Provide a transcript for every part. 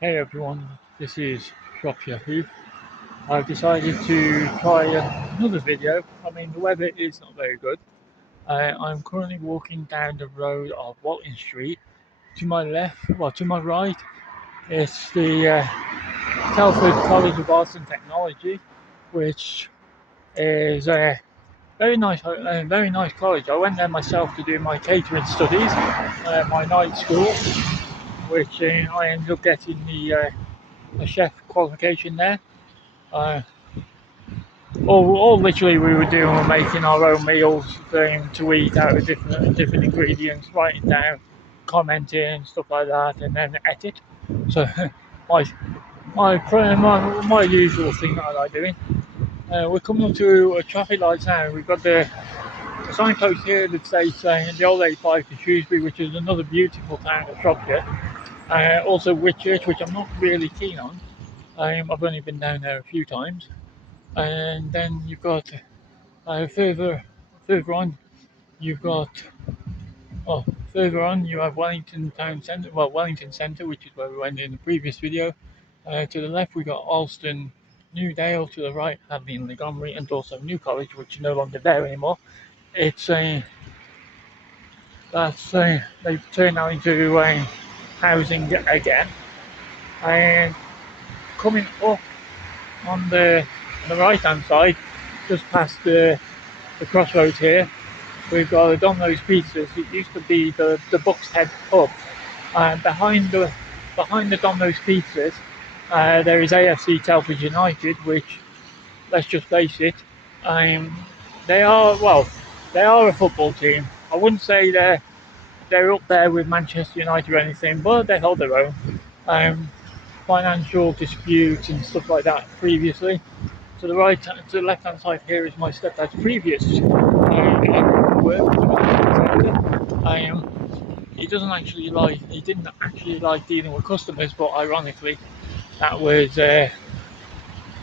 Hey everyone, this is Shop Yahoo. I've decided to try another video. The weather is not very good. I'm currently walking down the road of Walton Street. To my left, well, to my right, it's the Telford College of Arts and Technology, which is a very nice college. I went there myself to do my catering studies, my night school, which I ended up getting the chef qualification there. Uh, all literally we were doing were making our own meals to eat out of different ingredients, writing down, commenting, stuff like that, and then edit. So my my usual thing that I like doing. We're coming up to a traffic lights now. We've got the signpost here that says the old A5 to Shrewsbury, which is another beautiful town of Shropshire. Also Whitchurch, which I'm not really keen on. I've only been down there a few times. And then you've got further on, you've got oh, further on you have Wellington Town Centre, well Wellington Centre, which is where we went in the previous video. To the left we got Alston, Newdale. To the right, Hadley and Montgomery, and also New College, which is no longer there anymore. It's they've turned now into housing again. And coming up on the right hand side, just past the crossroads here, we've got the Domino's Pizzas. It used to be the Bucks Head pub. Behind the Domino's Pizzas, there is AFC Telford United, which, let's just face it, um, they are they are a football team. I wouldn't say they're up there with Manchester United or anything, but they hold their own. Um, Financial disputes and stuff like that previously. To the left hand side here is my stepdad's previous work, which was he didn't actually like dealing with customers, but ironically, that was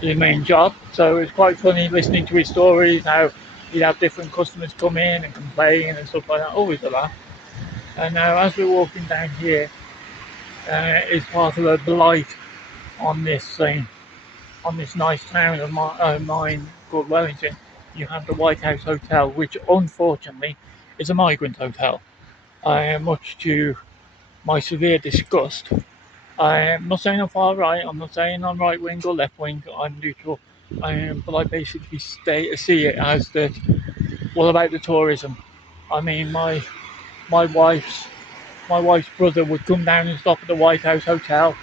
his main job. So it was quite funny listening to his stories, how he'd have different customers come in and complain and stuff like that. Always a laugh. And now, as we're walking down here, is part of a blight on this nice town of mine called Wellington. You have the White House Hotel, which unfortunately is a migrant hotel. Much to my severe disgust. I'm not saying I'm far right, I'm not saying I'm right wing or left wing, I'm neutral. But I basically see it as that all about the tourism. I mean, my wife's my wife's brother would come down and stop at the White House Hotel,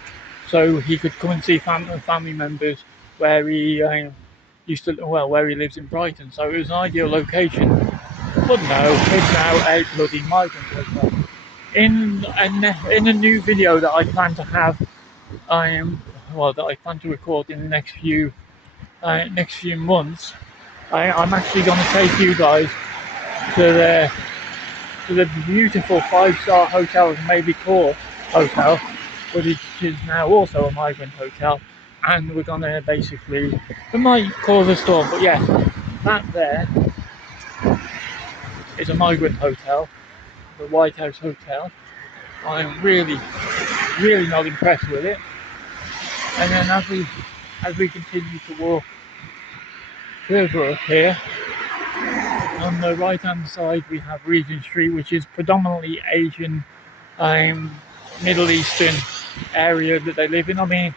so he could come and see family members where he where he lives in Brighton. So it was an ideal location. But no, it's now a bloody migrant hotel. In a new video that I plan to have, I am that I plan to record in the next few months. I'm actually going to take you guys to the beautiful five-star hotel, maybe Court Hotel, which is now also a migrant hotel. And we're going to we might call the store, but yeah, that there is a migrant hotel, the White House Hotel. I'm really not impressed with it. And then as we continue to walk further up here, on the right hand side we have Regent Street, which is predominantly Asian, Middle Eastern area that they live in. I mean,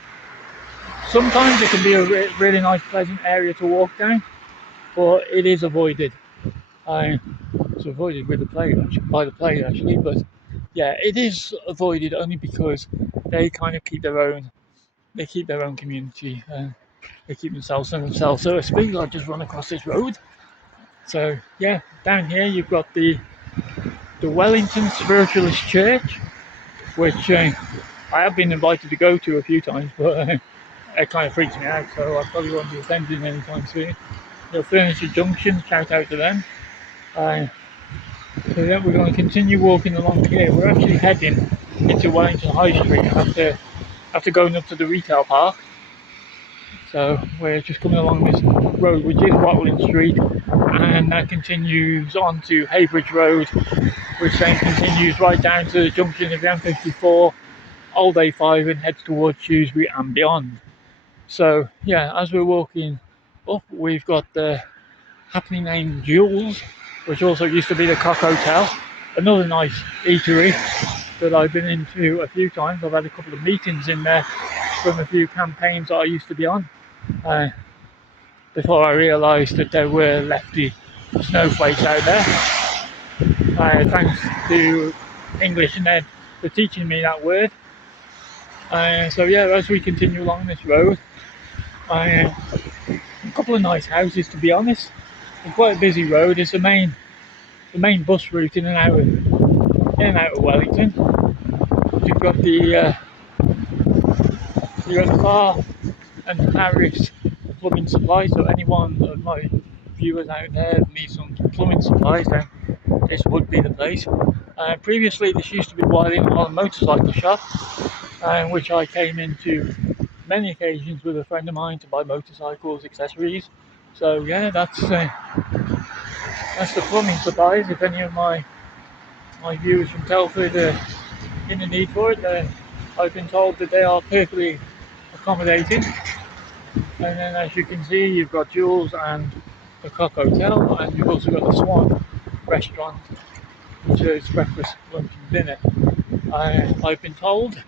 sometimes it can be a really nice, pleasant area to walk down, but it is avoided. It's avoided with by the plague actually, but yeah, it is avoided only because they kind of keep their own. They keep their own community. They keep themselves to themselves, so to speak. I just run across this road. So yeah, down here you've got the Wellington Spiritualist Church, which I have been invited to go to a few times, but it kind of freaks me out, so I probably won't be attending anytime soon. Furniture Junction, shout out to them. So then we're going to continue walking along here. We're actually heading into Wellington High Street after going up to the retail park. So we're just coming along this road, which is Watling Street, and that continues on to Haybridge Road, which then continues right down to the junction of the M54 Old A5 and heads towards Shrewsbury and beyond. So yeah, as we're walking up, we've got the happily named Jules, which also used to be the Cock Hotel, another nice eatery that I've been into a few times. I've had a couple of meetings in there from a few campaigns that I used to be on, before I realised that there were lefty snowflakes out there. Thanks to English and Ed for teaching me that word. So yeah, as we continue along this road, a couple of nice houses, to be honest. It's quite a busy road. It's the main bus route in and out of Wellington. You've got the car and Harris plumbing supplies. So anyone of my viewers out there needs some plumbing supplies, then this would be the place. Previously, this used to be Wilding on a motorcycle shop, which I came into many occasions with a friend of mine to buy motorcycles, accessories. So yeah, that's the plumbing supplies. If any of my viewers from Telford are in the need for it, I've been told that they are perfectly accommodating. And then, as you can see, you've got Jules and the Cock Hotel, and you've also got the Swan restaurant, which is breakfast, lunch, and dinner. I've been told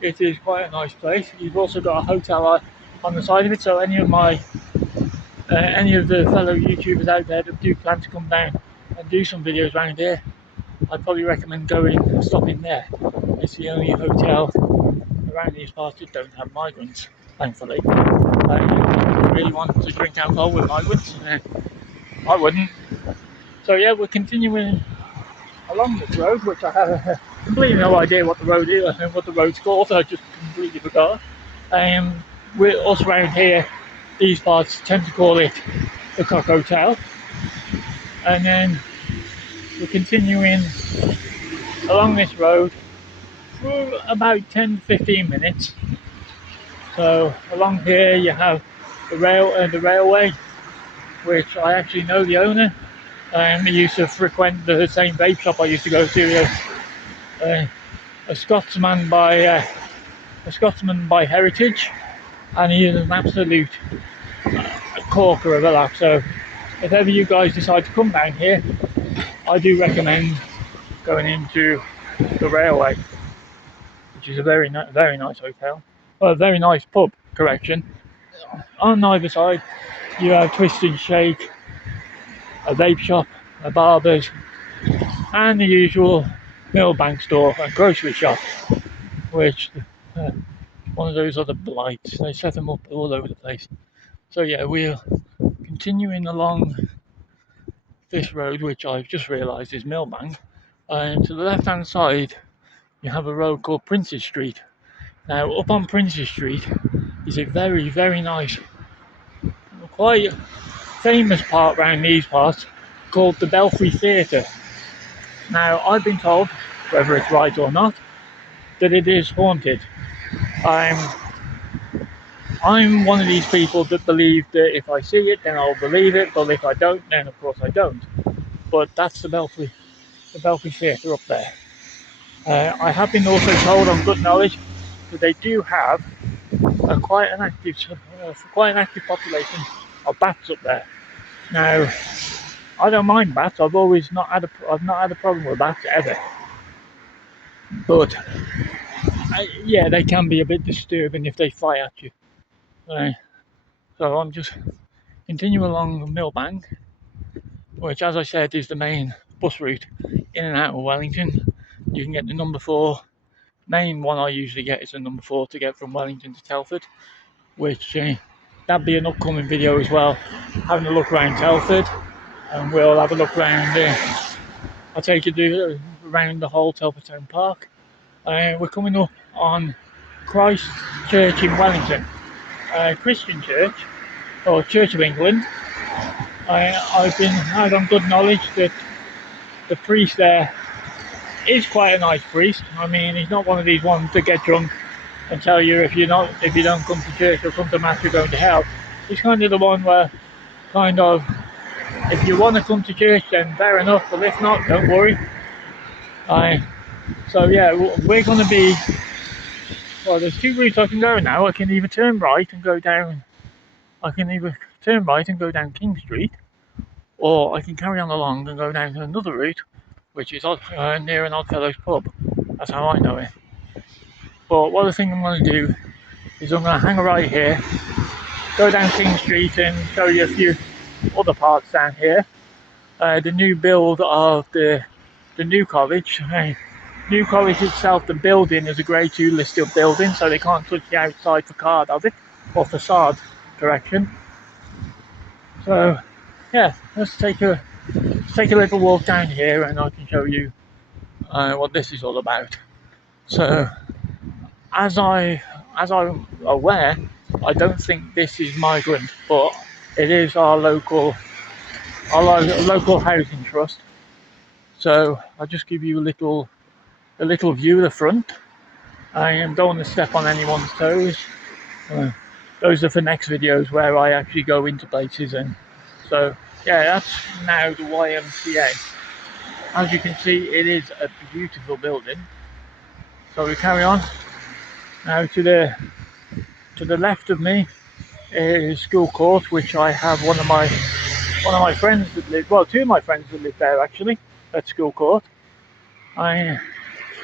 it is quite a nice place. You've also got a hotel on the side of it, so any of the fellow YouTubers out there that do plan to come down and do some videos around here, I'd probably recommend stopping there. It's the only hotel around these parts that don't have migrants, thankfully. If you really want to drink alcohol with migrants, I wouldn't. So yeah, we're continuing along this road, which I have completely no idea what the road is, what the road's called. I just completely forgot. We're us around here, these parts tend to call it the Cock Hotel, and then we're continuing along this road for about 10-15 minutes. So along here you have the railway, which I actually know the owner. He used to frequent the same vape shop I used to go to. A Scotsman by heritage, and he is an absolute corker of a lap. So if ever you guys decide to come down here, I do recommend going into the railway, which is a very nice hotel. Well, a very nice pub, correction. On either side you have Twist and Shake, a vape shop, a barber's, and the usual Millbank store and grocery shop, which one of those other blights, they set them up all over the place. So yeah, we're continuing along this road, which I've just realised is Millbank, and to the left hand side you have a road called Princes Street. Now up on Princes Street is a very, very nice, quite famous part around these parts called the Belfry Theatre. Now I've been told, whether it's right or not, that it is haunted. I'm one of these people that believe that if I see it, then I'll believe it, but if I don't, then of course I don't. But that's the Belfry Theatre up there. I have been also told on good knowledge that they do have quite an active population of bats up there. Now, I don't mind bats. I've not had a problem with bats ever. But yeah, they can be a bit disturbing if they fly at you. So I'm just continuing along Millbank, which, as I said, is the main bus route in and out of Wellington. You can get the number 4. Main one I usually get is the number 4 to get from Wellington to Telford, which that'd be an upcoming video as well, having a look around Telford, and we'll have a look around I'll take you around the whole Telford Town Park. We're coming up on Christ Church in Wellington, Christian church, or Church of England. I've been had on good knowledge that the priest there is quite a nice priest. I mean, he's not one of these ones that get drunk and tell you if you don't come to church or come to mass you're going to hell. He's kind of the one where, kind of, if you want to come to church then fair enough, but if not, don't worry. So yeah, we're going to be Well, there's two routes I can go now. I can either turn right and go down. I can either turn right and go down King Street, or I can carry on along and go down to another route, which is near an Oddfellows pub. That's how I know it. But what I think I'm going to do is I'm going to hang a right here, go down King Street and show you a few other parts down here. The new build of the new college. New college itself, the building is a Grade 2 listed building, so they can't touch the outside facade of it, or facade, correction. So, yeah, let's take a little walk down here, and I can show you what this is all about. So, as I'm aware, I don't think this is migrant, but it is our local housing trust. So I'll just give you a little view of the front. I don't want to step on anyone's toes. Uh, those are for next videos where I actually go into places. And so yeah, that's now the YMCA. As you can see, it is a beautiful building. So we carry on now to the left of me is School Court, which I have one of my friends that live, well, two of my friends that live there actually at School Court.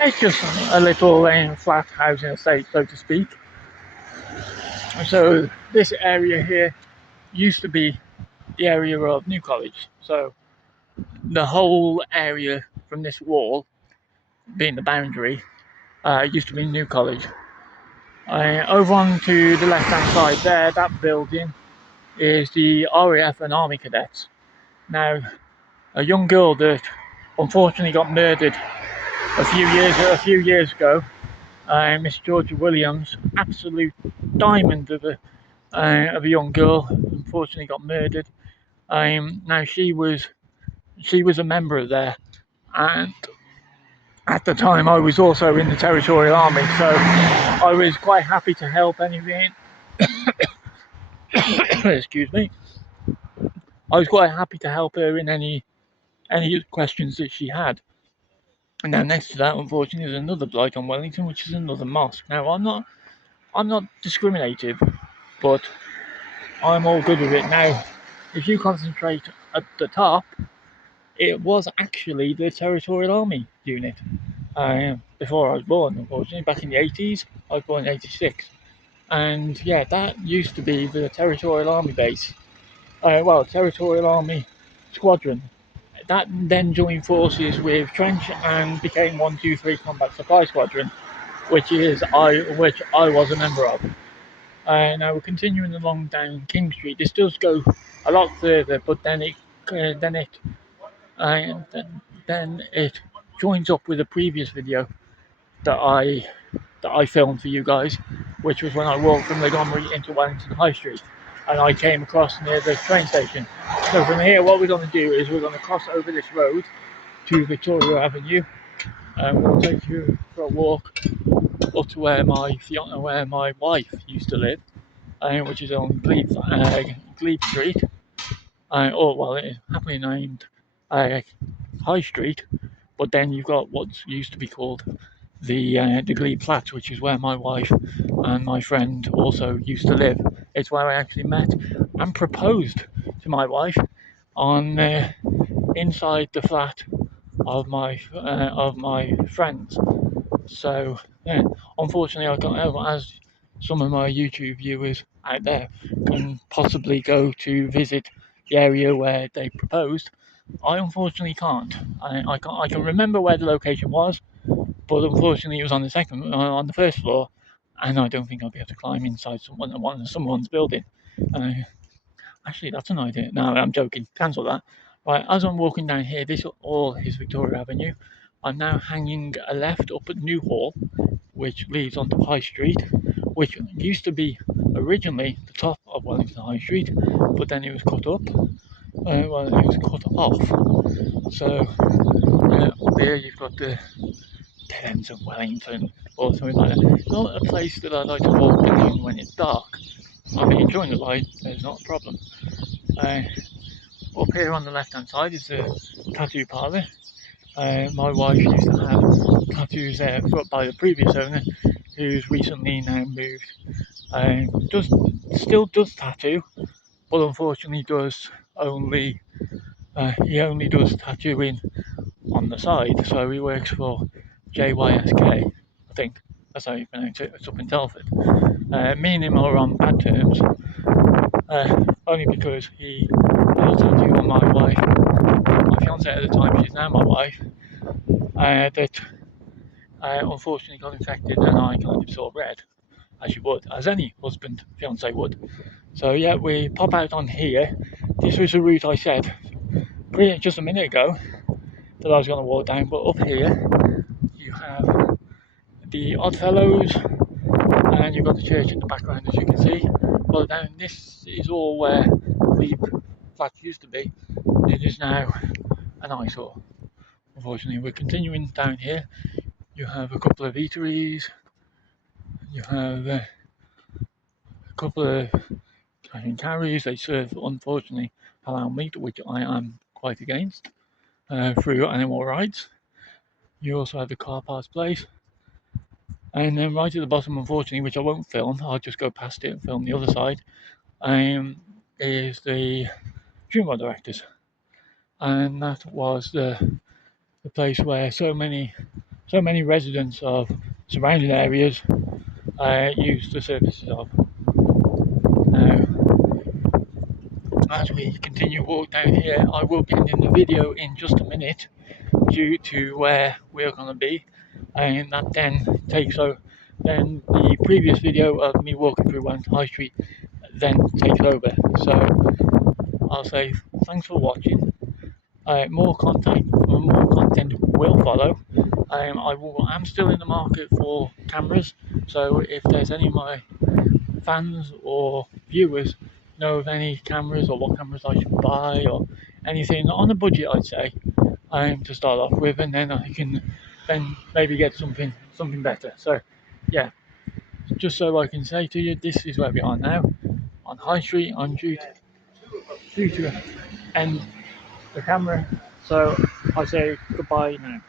It's just a little flat housing estate, so to speak. So this area here used to be the area of New College. So the whole area from this wall, being the boundary, used to be New College. Over on to the left-hand side there, that building is the RAF and Army Cadets. Now, a young girl that unfortunately got murdered a few years ago, Miss Georgia Williams, absolute diamond of a young girl, unfortunately got murdered. Now she was a member of there, and at the time I was also in the Territorial Army, so I was quite happy to help anything. Excuse me. I was quite happy to help her in any questions that she had. And now next to that, unfortunately, there's another blight on Wellington, which is another mosque. Now I'm not discriminative, but I'm all good with it. Now, if you concentrate at the top, it was actually the Territorial Army unit. Before I was born, unfortunately, back in the 80s, I was born in 86. And yeah, that used to be the Territorial Army base. Territorial Army Squadron. That then joined forces with Trench and became 123 Combat Supply Squadron, which I was a member of. Now we're continuing along down King Street. This does go a lot further, but uh, then it joins up with a previous video that I filmed for you guys, which was when I walked from Montgomery into Wellington High Street, and I came across near the train station. So from here, what we're going to do is we're going to cross over this road to Victoria Avenue, and we'll take you for a walk up to where my wife used to live, which is on Glebe Street, it is happily named High Street, but then you've got what used to be called the Glebe Flats, which is where my wife and my friend also used to live. It's where I actually met and proposed to my wife on inside the flat of my friends. So yeah, unfortunately, I can't, as some of my YouTube viewers out there can possibly go to visit the area where they proposed. I unfortunately can't. I can remember where the location was, but unfortunately it was on the first floor, and I don't think I'll be able to climb inside someone's building. Uh, Actually, that's an idea. No, I'm joking. Cancel that. Right, as I'm walking down here, this all is Victoria Avenue. I'm now hanging a left up at New Hall, which leads onto High Street, which used to be originally the top of Wellington High Street, but then it was cut up. It was cut off. So up there you've got the dead ends of Wellington or something like that. It's not a place that I like to walk down when it's dark. I mean, during the light, there's not a problem. Up here on the left hand side is the tattoo parlour. My wife used to have tattoos there by the previous owner, who's recently now moved. Does still does tattoo, but unfortunately does only he only does tattooing on the side. So he works for JYSK, I think that's how you pronounce it. It's up in Telford. Me and him are on bad terms, only because he did a tattoo on my wife, my fiance at the time. She's now my wife. That unfortunately got infected, and I kind of saw red, as you would, as any husband fiance would. So yeah, we pop out on here. This was the route I said just a minute ago that I was going to walk down, but up here you have the Oddfellows, and you've got the church in the background, as you can see. But down this is all where the flat used to be. It is now an eyesore. Unfortunately, we're continuing down here. You have a couple of eateries. You have a couple of cash and carries. They serve, unfortunately, halal meat, which I am quite against, through animal rights. You also have the car parts place. And then right at the bottom, unfortunately, which I won't film, I'll just go past it and film the other side, is the funeral directors. And that was the place where so many residents of surrounding areas use the services of. Now, as we continue walk down here, I will be ending the video in just a minute due to where we're going to be, and that then takes over. Then the previous video of me walking through Went High Street then takes over. So I'll say thanks for watching. More content will follow. I'm still in the market for cameras, so if there's any of my fans or viewers know of any cameras or what cameras I should buy or anything on a budget, I'd say, to start off with, and then I can then maybe get something better. So yeah, just so I can say to you, this is where we are now on High Street. I'm due to end the camera, so I say goodbye now.